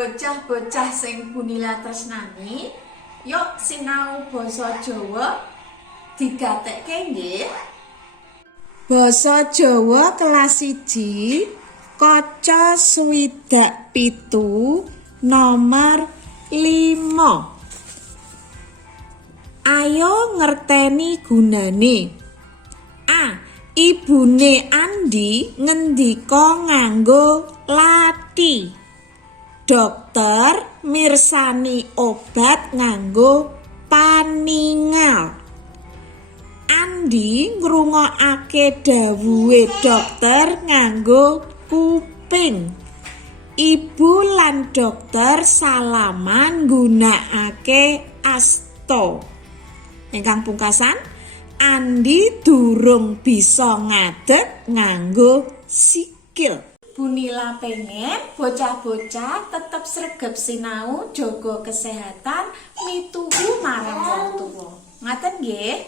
Bocah-bocah sing punila tresnani, yuk sinau basa Jawa digatekke nggih. Basa Jawa kelas 1 kaca 67 nomor 5. Ayo ngerteni gunane. A. Ibune Andi ngendika nganggo lati. Dokter mirsani obat nganggo paningal. Andi ngrungokake dawuhe dokter nganggo kuping. Ibu lan dokter salaman nggunakake asta. Ingkang pungkasan, Andi durung bisa ngadeg nganggo sikil. Punila pengen bocah-bocah tetep sregep sinau, jaga kesehatan, mituhu marang wong tuwa. Ngaten nggih?